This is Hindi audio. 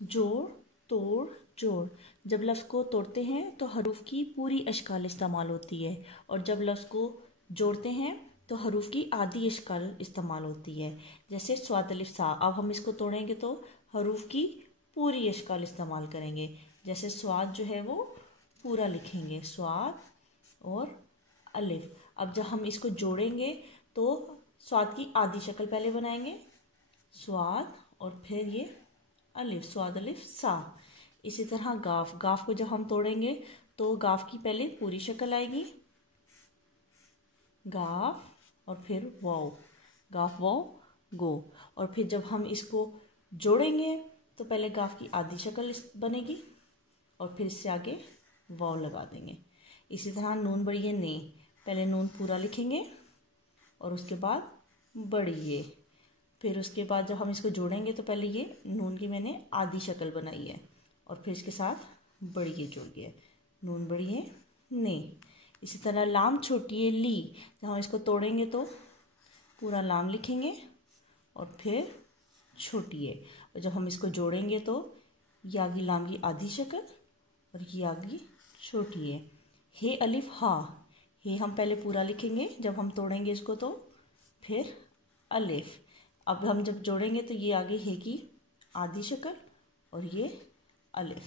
जोड़, तोड़, जोड़। जब लफ्ज़ को तोड़ते हैं तो हरूफ की पूरी अशकाल इस्तेमाल होती है, और जब लफ्ज़ को जोड़ते हैं तो हरूफ की आधी अशकाल इस्तेमाल होती है। जैसे स्वाद अलिफ सा, अब हम इसको तोड़ेंगे तो हरूफ की पूरी अशकाल इस्तेमाल करेंगे। जैसे स्वाद जो है वो पूरा लिखेंगे, स्वाद और अलिफ। अब जब हम इसको जोड़ेंगे तो स्वाद की आधी शक्ल पहले बनाएंगे, स्वाद, और फिर ये अलिफ, स्वाद अलिफ सा। इसी तरह गाफ, गाफ को जब हम तोड़ेंगे तो गाफ की पहले पूरी शक्ल आएगी, गाफ, और फिर वाओ, गाफ वाओ गो। और फिर जब हम इसको जोड़ेंगे तो पहले गाफ की आधी शक्ल बनेगी और फिर इससे आगे वाओ लगा देंगे। इसी तरह नून बड़ी ये ने, पहले नून पूरा लिखेंगे और उसके बाद बड़ी ये। फिर उसके बाद जब हम इसको जोड़ेंगे तो पहले ये नून की मैंने आधी शक्ल बनाई है और फिर इसके साथ बड़ी ये जोड़ दिया, नून बड़ी है ने। इसी तरह लाम छोटी है ली, जब हम इसको तोड़ेंगे तो पूरा लाम लिखेंगे और फिर छोटी है, और जब हम इसको जोड़ेंगे तो ये आगी लाम की आधी शक्ल और ये आगी छोटी है। हे अलिफ हा, हे हम पहले पूरा लिखेंगे, जब हम तोड़ेंगे इसको तो फिर अलिफ। अब हम जब जोड़ेंगे तो ये आगे हे की आधी शक्ल और ये अलिफ।